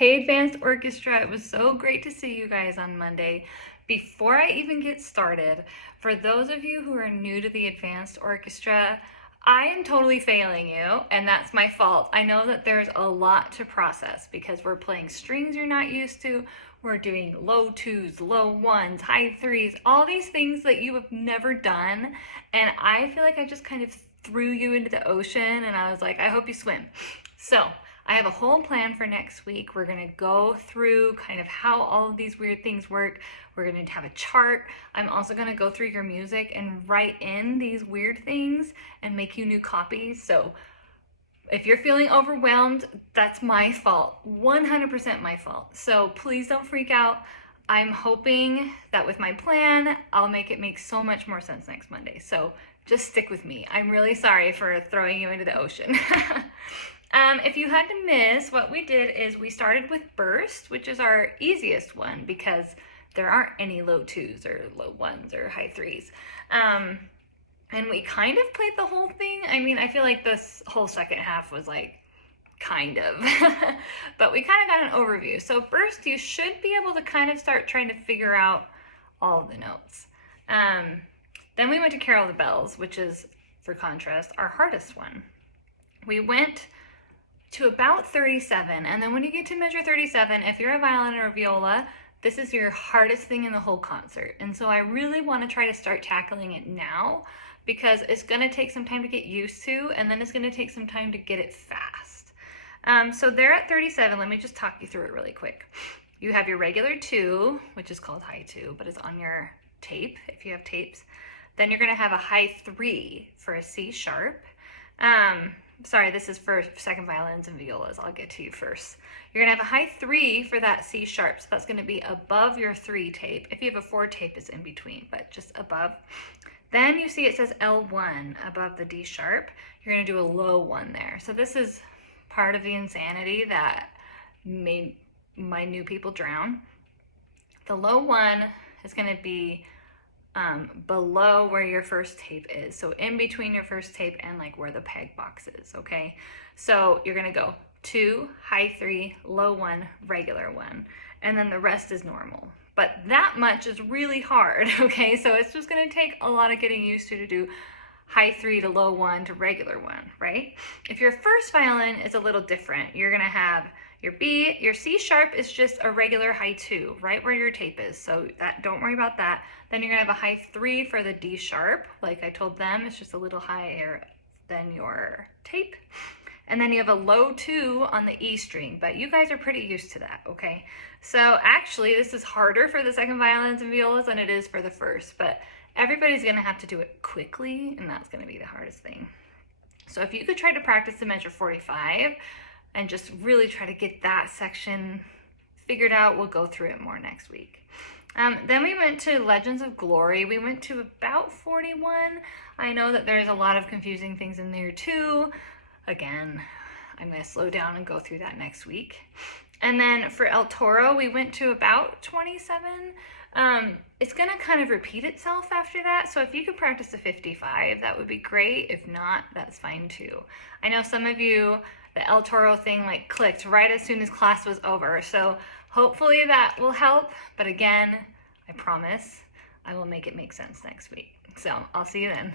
Hey Advanced Orchestra, it was so great to see you guys on Monday. Before I even get started, for those of you who are new to the Advanced Orchestra, I am totally failing you, and that's my fault. I know that there's a lot to process because we're playing strings you're not used to. We're doing low twos, low ones, high threes, all these things that you have never done. And I feel like I just kind of threw you into the ocean and I was like, I hope you swim. So I have a whole plan for next week. We're going to go through kind of how all of these weird things work. We're going to have a chart. I'm also going to go through your music and write in these weird things and make you new copies. So if you're feeling overwhelmed, that's my fault. 100% my fault. So please don't freak out. I'm hoping that with my plan, I'll make it make so much more sense next Monday. So just stick with me. I'm really sorry for throwing you into the ocean. If you had to miss, what we did is we started with Burst, which is our easiest one because there aren't any low twos or low ones or high threes. And we kind of played the whole thing. I mean, I feel like this whole second half was like kind of, but we kind of got an overview. So Burst, you should be able to kind of start trying to figure out all of the notes. Then we went to Carol of the Bells, which is, for contrast, our hardest one. We went to about 37, and then when you get to measure 37, if you're a violin or a viola, this is your hardest thing in the whole concert. And so I really want to try to start tackling it now because it's going to take some time to get used to, and then it's going to take some time to get it fast. So there at 37, let me just talk you through it really quick. You have your regular 2, which is called high 2, but it's on your tape if you have tapes. Then you're going to have a high 3 for a C sharp. Sorry, this is for second violins and violas. I'll get to you first. You're going to have a high 3 for that C sharp. So that's going to be above your 3 tape. If you have a 4 tape, it's in between, but just above. Then you see it says L1 above the D sharp. You're going to do a low 1 there. So this is part of the insanity that made my new people drown. The low 1 is going to be below where your first tape is. So in between your first tape and like where the peg box is, okay? So you're gonna go 2, high 3, low 1, regular 1, and then the rest is normal. But that much is really hard, okay? So it's just gonna take a lot of getting used to do high 3 to low 1 to regular 1, right? If your first violin is a little different, you're gonna have your B, your C sharp is just a regular high 2, right where your tape is. So that, don't worry about that. Then you're gonna have a high 3 for the D sharp. Like I told them, it's just a little higher than your tape. And then you have a low 2 on the E string, but you guys are pretty used to that, okay? So actually this is harder for the second violins and violas than it is for the first, but everybody's gonna have to do it quickly, and that's gonna be the hardest thing. So if you could try to practice the measure 45, and just really try to get that section figured out. We'll go through it more next week. Then we went to Legends of Glory. We went to about 41. I know that there's a lot of confusing things in there too. Again, I'm going to slow down and go through that next week. And then for El Toro, we went to about 27. It's going to kind of repeat itself after that. So if you could practice a 55, that would be great. If not, that's fine too. I know some of you, the El Toro thing like clicked right as soon as class was over. So hopefully that will help. But again, I promise I will make it make sense next week. So I'll see you then.